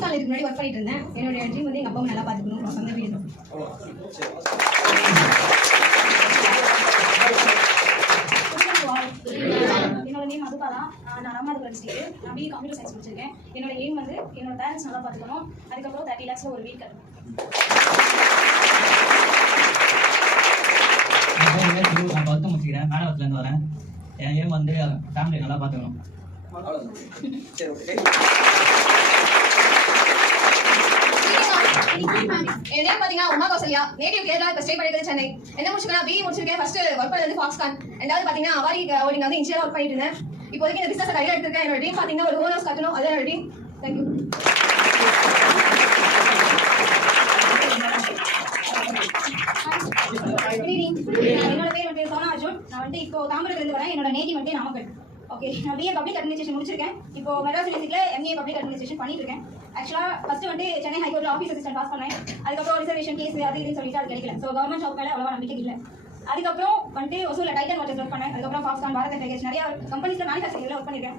Foxconn இதுக்கு முன்னாடி work பண்ணிட்டு இருந்தேன். என்னோட ட்ரீம் வந்து எங்கள் அப்பாவை நல்லா பார்த்துக்கணும், சொந்த வீடு. என்னோட நேம் மதுபாலா. நான் ராமநாதபுரம் படிச்சிட்டு நான் பிஏ கம்ப்யூட்டர் சயின்ஸ் முடிச்சிருக்கேன். என்னோட எய்ம் வந்து என்னோட பேரண்ட்ஸ் நல்லா பார்த்துக்கணும், அதுக்கப்புறம் 30 lakhsல ஒரு வீடு கட்டணும். நான் 12th முடிச்சிக்கிறேன், மேடவத்துலேருந்து வரேன். என் ஏம் வந்து ஃபேமிலி நல்லா பார்த்துக்கணும். என் நேம் பாத்தீங்கன்னா உமா கௌசல்யா. நேட்டிவ் கேரளா, இப்போ ஸ்டே பண்ணிருக்கிறது சென்னை. என்ன முடிச்சிருக்கேன், பிஇ முடிச்சிருக்கேன். ஃபர்ஸ்ட் ஒர்க் பண்ணது ஃபாக்ஸ்கான், ரெண்டாவது பாத்தீங்கன்னா அவாரி ஓடிங்க வந்து இன்ஜினியர் ஒர்க் பண்ணிட்டு இருந்தேன். இப்போதைக்கு இந்த பிசினஸ் கையில எடுத்திருக்கேன். என்னோட ட்ரீம் பாத்தீங்கன்னா ஒரு ஓன் ஹவுஸ் கட்டணும், அதான் என்னோட ட்ரீம். தேங்க்யூ. என்னோட பேர் வந்து சோனா அர்ஜுன். நான் வந்து இப்போ தாம்பரத்துலேருந்து வரேன். என்னோட நேட்டிவ் வந்து நாமக்கல். ஓகே, நான் பிஏ பப்ளிக் அட்மினிஸ்ட்ரேஷன் முடிச்சிருக்கேன். இப்போ மெட்ராஸ் யூனிவர்சிட்டியில் எம்ஏ பப்ளிக் அட்மினிஸ்ட்ரேஷன் பண்ணிட்டு இருக்கேன். ஆக்சுவலாக ஃபர்ஸ்ட் வந்து சென்னை ஹைகோர்ட்டில் ஆஃபீஸ் அசிஸ்டன்ட் பாஸ் பண்ணேன். அதுக்கப்புறம் ரிசர்வேஷன் கேஸ் அது இதுன்னு சொல்லிட்டு அது கிடைக்கல. ஸோ கவர்மெண்ட் ஜாப் மேலே அவ்வளோவா நம்பிக்கை இல்லை. அதுக்கப்புறம் வந்துட்டு ஒசூரில் டைட்டன் வாட்டர்ஸ் ஒர்க் பண்ணேன். அதுக்கப்புறம் ஃபாக்ஸ்கான், பாரத் பேக்கேஜ் நிறைய கம்பெனிஸில் மேனுஃபேக்சரிங்கில் ஒர்க் பண்ணியிருக்கேன்.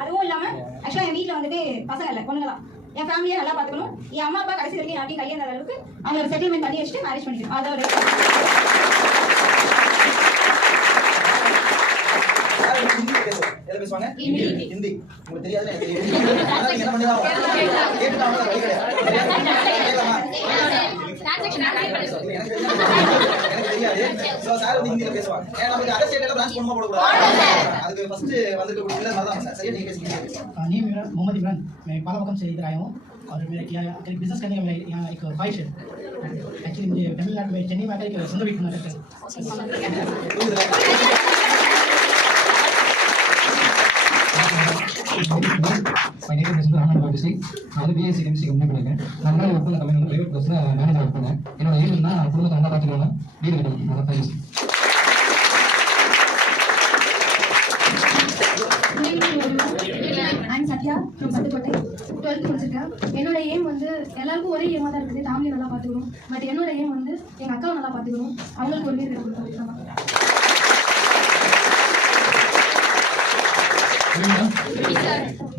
அதுவும் இல்லாமல் ஆக்சுவலாக என் வீட்டில் வந்துட்டு பசங்க இல்லை, பொண்ணுங்க தான். என் ஃபேமிலியை நல்லா பார்த்துக்கணும். என் அம்மா அப்பா கடைசி வரைக்கும் யாரையும் கையேந்த அளவுக்கு அவங்களோட செட்டில்மெண்ட் பண்ணி வச்சுட்டு மேரேஜ் பண்ணிக்கிறேன். அதோட பேசுவாங்க ஹிந்தி உங்களுக்கு தெரியாது. என்ன பண்ணுவாங்க கேட்டுட்டாங்க வழி கிடையாது. எனக்கு தெரியாது. ஸோ சார் வந்து ஹிந்தியில் பேசுவாங்க. ஏன்னா நமக்கு அதர் ஸ்டேட்ல பிரான்ச் பொண்ணு போடக்கூடாது. அதுக்கு ஃபர்ஸ்ட் வந்துட்டு இல்லை மாதிரி தான் சார். சரியா நீங்கள் பேசுகிறீங்க. नेम मेरा मोहम्मद इमरान. मैं पालापकम से इधर आया हूँ और मेरा क्या बिजनेस करने का मेरा यहाँ एक ख्वाहिश है. एक्चुअली मुझे तमिलनाडु में चेन्नई में आकर एक सुंदर भी करना चाहता हूँ. My name is Rahman District. நான் வந்து பிஎஸ்சி கெமிஸ்ட்ரி கம்ப்ளீட் பண்ணிருக்கேன். நான் முன்னாடி ஒர்க் பண்ண கம்பெனி வந்து பிரைவேட் பஸ்ல மேனேஜர் ஒர்க் பண்ணேன். என்னோட எய்ம் என்ன, நான் குடும்பத்தை நல்லா பார்த்துக்கணும், வீடு கட்டணும். அதான் தான் யோசி. I'm Satya from Pathukottai. 12th முடிச்சிருக்கேன். என்னோட எய்ம் வந்து எல்லாருக்கும் ஒரே எய்மாக தான் இருக்குது, ஃபேமிலி நல்லா பார்த்துக்கணும். பட் என்னோட எய்ம் வந்து எங்கள் அக்காவை நல்லா பார்த்துக்கணும், அவங்களுக்கு ஒரு வீடு கொடுக்கணும்.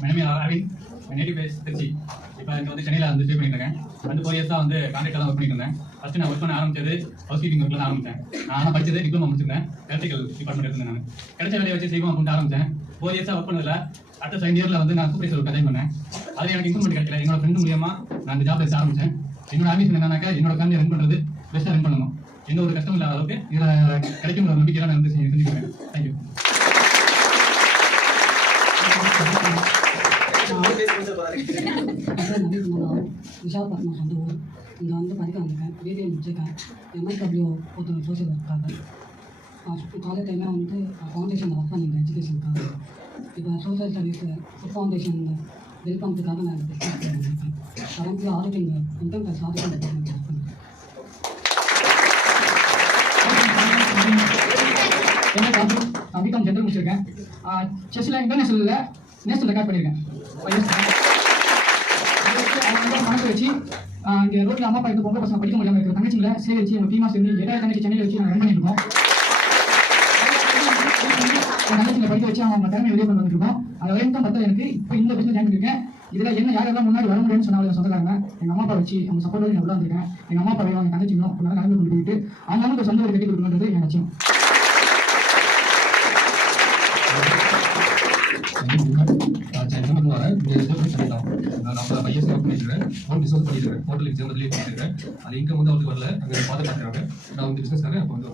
My name is Arvind. My native is Trichy. இப்போ எனக்கு வந்து சென்னையில் வந்து ஸ்டே பண்ணிட்டு இருக்கேன். வந்து 4 years வந்து கான்ட்ராக்டாக தான் ஒர்க் பண்ணிட்டு இருந்தேன். ஃபர்ஸ்ட் நான் ஒர்க் பண்ண ஆரம்பிச்சது ஹவுஸ் கீப்பிங் ஒர்க்கில் தான் ஆரம்பித்தேன். நான் படிச்சது டிப்ளமோ முடிச்சிருந்தேன், எலக்ட்ரிக்கல் டிபார்ட்மெண்ட் இருந்தேன். நான் கிடைச்ச வேலையை வச்சு செய்வோம் அப்படின்னு ஆரம்பித்தேன். 4 years ஒர்க் பண்ணதில் அடுத்த 7 years வந்து நான் சூப்பர்வைசர் ஒரு கதை பண்ணேன். அது எனக்கு இன்க்ரிமெண்ட் கிடைக்கல. என்னோட ஃப்ரெண்டு மூலியமா நான் இந்த ஜாப் ஆரம்பித்தேன். என்னோட ஆம்பிஷன் என்னன்னாக்கா என்னோட ஃபேமிலியை ரன் பண்ணுறது, பெஸ்ட்டாக ரன் பண்ணணும். எந்த ஒரு கஷ்டம் இல்லாத அளவுக்கு இதில் கிடைக்கும் ஒரு நம்பிக்கையாக நான் வந்து செஞ்சுக்கிறேன். தேங்க்யூ. விசாகப்பட்டினம் சொந்த ஊர். இங்கே வந்து படிக்க வந்திருக்கேன். பிபிஏ முடிச்சிருக்கேன். எம்ஐடபிள்யூ ஒரு சோசியல் ஒர்க்காக. காலேஜ் டைமில் வந்து ஃபவுண்டேஷனில் ஒர்க் பண்ணியிருக்கேன் எஜுகேஷனுக்காக. இப்போ சோசியல் சர்வீஸ் ஃபுட் ஃபவுண்டேஷன் வெல்கம்ஸுக்காக நான் பிஸ்னஸ் பண்ணியிருக்கேன். Currently auditing income tax auditing department work பண்ணுறேன். நான் பிகாம் ஜென்ரல் முடிச்சிருக்கேன். செஸ்ஸில் இன்டர்நேஷனலில் நேஷனல் ரெக்கார்ட் பண்ணியிருக்கேன். பணத்தை வச்சு இங்கே ரோட்டில் அம்மா அப்பா இருக்க பொங்கல் பசங்க படிக்க முடியாமல் இருக்கிற தங்கச்சிங்களை சேகரிச்சு எங்கள் டீமாக சேர்ந்து 7 தங்கச்சி சென்னையில் வச்சு நாங்கள் ரன் பண்ணியிருக்கோம். தங்கச்சிங்களை படிக்க வச்சு அவங்க திறமை வெளியே கொண்டு வந்துருக்கோம். அதை வரைக்கும் தான் பார்த்தா எனக்கு இப்போ இந்த பிஸ்னஸ் ஜாயின் பண்ணியிருக்கேன். இதில் என்ன யாரெல்லாம் முன்னாடி வர முடியும்னு சொன்னாங்க சொந்தக்காரங்க. எங்கள் அம்மா அப்பா வச்சு அவங்க சப்போர்ட் பண்ணி நல்லா வந்திருக்கேன். எங்கள் அம்மா அப்பா எங்கள் தங்கச்சிங்களும் நல்லா நடந்து கொண்டு போயிட்டு அவங்க சொந்த ஒரு கட்டி கொடுக்கணுன்றது என் லட்சியம். ஹோட்டல் எக்ஸாம் பண்ணிருக்கேன். அது இன்கம் வந்து அவருக்கு வரல, அங்கே ஃபாதர் பார்க்குறாங்க. நான் வந்து பிஸ்னஸ்க்காக அப்போ வந்து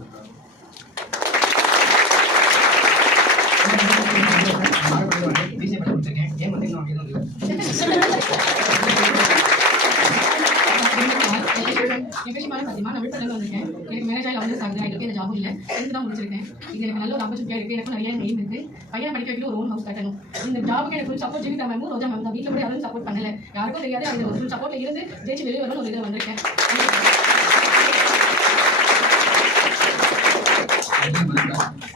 என் பேசி மாதிரி பார்த்தீங்கன்னா நான் விழுப்புரத்தில் வந்திருக்கேன். எனக்கு மேனேஜாக வந்து சார் எனக்கு இந்த ஜாபும் இல்லை, எனக்கு தான் முடிச்சிருக்கேன். இது எனக்கு நல்ல ஒரு ஆப்பர்ச்சுனிட்டியாக இருக்குது. எனக்கும் நிறைய எய்ம் இருக்குது. பையனை படிக்க வைக்கிற ஒரு ஓன் ஹவுஸ் கட்டணும். இந்த ஜாபுக்கு எனக்கு ஃபுல் சப்போர்ட் ஜெயிதா மேமும் ரோஜா மேம் தான். வீட்டில் கூட யாரும் சப்போர்ட் பண்ணலை, யாருக்கும் தெரியாது. அது ஒரு ஃபுல் சப்போர்ட்டில் இருந்து ஜெயிச்சு வெளியே வரணும் ஒரு இதில் வந்திருக்கேன்.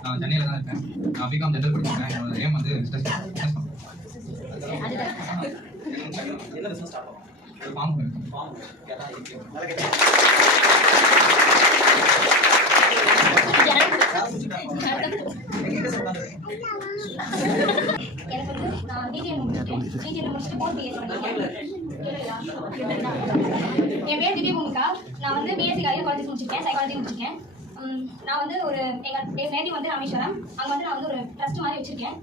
நான் சென்னையில் தான் இருக்கேன். நான் பிகாம் ஜென்ரல் படிச்சிருக்கேன். என்னோட ஏம் வந்து பிஸ்னஸ் என்ன பிசினஸ் ஸ்டார்ட் பண்ணுவோம்? ஃபார்ம் எனக்கு வந்து நான் டிடிஎம் முடிச்சிட்டு 4 இயர்ஸ் பண்ணியிருக்கேன். நான் வந்து பிஎஸ்சி கைனகாலஜி முடிச்சிருக்கேன், சைக்காலஜி முடிச்சிருக்கேன். நான் வந்து ஒரு எங்கள் நேட்டிவ் வந்து ராமேஸ்வரம். அங்கே வந்து நான் வந்து ஒரு ட்ரஸ்ட் மாதிரி வச்சிருக்கேன்.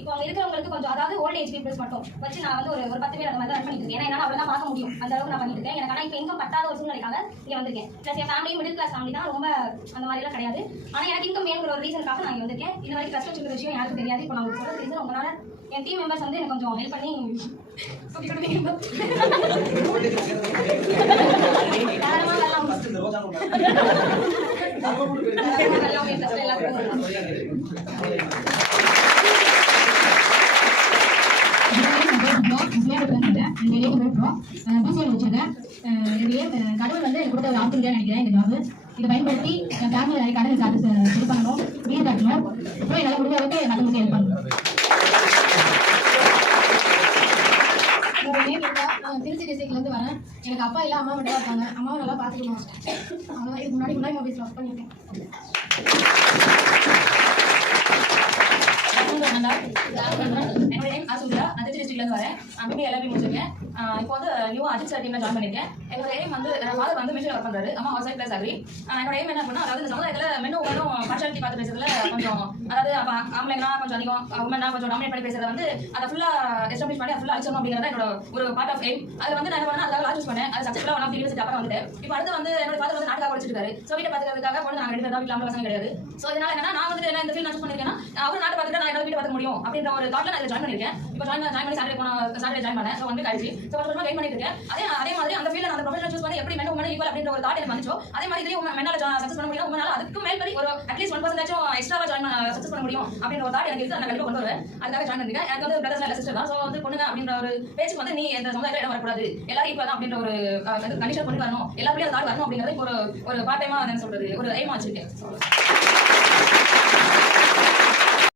இப்போ அங்கே இருக்கிறவங்களுக்கு கொஞ்சம் அதாவது ஓல்ட் ஏஜ் பீப்புள்ஸ் மட்டும் வச்சு நான் வந்து ஒரு 10 பேர் அந்த மாதிரி ரன் பண்ணிட்டு இருக்கேன். ஏன்னா என்னால் அவ்வளோ தான் பார்க்க முடியும், அந்த அளவுக்கு நான் பண்ணிட்டு இருக்கேன். எனக்கு ஆனால் இப்போ இன்கம் பத்தாத ஒரு சூழ்நிலைக்காக இங்கே வந்திருக்கேன். Plus n family middle class family தான், ரொம்ப அந்த மாதிரிலாம் கிடையாது. ஆனால் எனக்கு இன்கம் வேணுங்கிற ஒரு ரீசனுக்காக நான் இங்கே வந்திருக்கேன். இது வரைக்கும் ட்ரஸ்ட் வச்சுக்கிற விஷயம் யாருக்கும் தெரியாது. இப்போ நான் உங்களுக்கு சொல்ல தெரிஞ்சு உங்களால் என் டீம் மெம்பர்ஸ் வந்து எனக்கு கொஞ்சம் ஹெல்ப் பண்ணி தூக்கி கொடுத்தீங்க. தாராளமாக வரலாம். ஃபர்ஸ்ட் இந்த ரோஜா தாராளமாக வரலாம். என் ட்ரஸ்ட் எல்லாத்துக்கும் கடவுள் வந்து எனக்கு கொடுத்த ஒரு ஆப்பர்ச்சுனிட்டியா நினைக்கிறேன். இந்த ஜாப் இதை பயன்படுத்தி என் ஃபேமிலி நிறைய கடன் சரி பண்ணணும், வீடு கட்டணும், அப்புறம் என்னால் முடிஞ்ச அளவுக்கு மற்றவங்களுக்கு ஹெல்ப் பண்ணணும். நான் திருச்சி டிஸ்ட்ரிக்ட்லேருந்து வரேன். எனக்கு அப்பா இல்லை, அம்மா மட்டும் தான் இருக்காங்க. அம்மாவை நல்லா பார்த்துக்கணும். அவ்வளோதான். இதுக்கு முன்னாடி மொபைல்ஸ் ஒர்க் பண்ணியிருக்கேன். என்னோட நேம் ஆசுந்தரா. நான் திருச்சி டிஸ்ட்ரிக்ட்லேருந்து வரேன். பிபி எல்லாமே முடிச்சிருக்கேன். இப்போ வந்து நியூ அஜித் சார் டீமில் ஜாயின் பண்ணியிருக்கேன். என்னோட எய்ம் வந்து ஃபாதர் வந்து மிஷின் ஒர்க் பண்ணுறாரு, அம்மா ஹவுஸ் ஒய்ஃப் ப்ளஸ் அக்ரி. என்னோட எய்ம் என்ன பண்ணால், அதாவது இந்த சமுதாயத்தில் மென்னும் உமனும் பார்ஷாலிட்டி பார்த்து பேசுறதுல கொஞ்சம், அதாவது ஆம்பளைனா கொஞ்சம் அதிகம், உமனா கொஞ்சம் டாமினேட் பண்ணி பேசுறத வந்து அதை ஃபுல்லாக எஸ்டாப்ளிஷ் பண்ணி அதை ஃபுல்லாக அழிச்சணும் அப்படிங்கிறத என்னோட ஒரு பார்ட் ஆஃப் எய்ம். அதில் வந்து நான் என்ன பண்ணேன், அதுக்காக லான்ச் பண்ணேன். அது சக்ஸஸ்ஃபுல்லாக ஒன் ஆஃப் யூனிவர்சிட்டி அப்புறம் வந்துட்டு இப்போ அடுத்து வந்து என்னோட ஃபாதர் வந்து நாட்டுக்காக படிச்சிருக்காரு. ஸோ வீட்டை பார்த்துக்கிறதுக்காக பொண்ணு நாங்கள் 2 பேர் தான், வீட்டில் பசங்க கிடையாது. ஸோ இதனால என்னன்னா நான் வந்து என்ன இந்த ஃபீல்ட் சூஸ் பண்ணிருக்கேன்னா, அவர் நாட்டை பார்த்துட்டு நான் என்னோட வீட்டை பார்க்க முடியும் அப்படின்ற ஒரு தாட்ல நான் இதில் ஜாயின் பண்ணியிருக்கேன். இப்போ ஜாயின் பண்ணி சாட்டர்டே ஜாயின் பண்ணேன். ஸோ 1 வீக் ஆயிடுச்சு. ஸோ கொஞ்சம் வெயிட் பண்ணிட்டு இருக்கேன். அதே மாதிரி அந்த ஃபீல்ட் அந்த ப்ரொஃபஷனல் சூஸ் பண்ணி எப்படி மென் உமன் ஈக்குவல் அப்படின்ற ஒரு தாட் எனக்கு வந்துச்சோ, அதே மாதிரி இதுலயும் மென்னால சக்சஸ் பண்ண முடியும், உமனால அதுக்கு மேல் படி ஒரு அட்லீஸ்ட் 1% எக்ஸ்ட்ராவா சக்சஸ் பண்ண முடியும் அப்படின்ற ஒரு தாட் எனக்கு இருக்கு. நான் கண்டிப்பா கொண்டு வருவேன். அதுக்காக ஜாயின் பண்ணிருக்கேன். எனக்கு வந்து பிரதர்ஸ் இல்ல சிஸ்டர் தான். ஸோ வந்து பொண்ணுங்க அப்படின்ற ஒரு பேச்சுக்கு வந்து நீ இந்த சமுதாயத்தில் இடம் வரக்கூடாது, எல்லாரும் ஈக்குவல் தான் அப்படின்ற ஒரு கண்டிஷன் கொண்டு வரணும், எல்லாருமே அந்த தாட் வரணும் அப்படிங்கிறது ஒரு பார்ட் டைமா என்ன சொல்றது ஒரு எய்மா வச்சிருக்கேன்.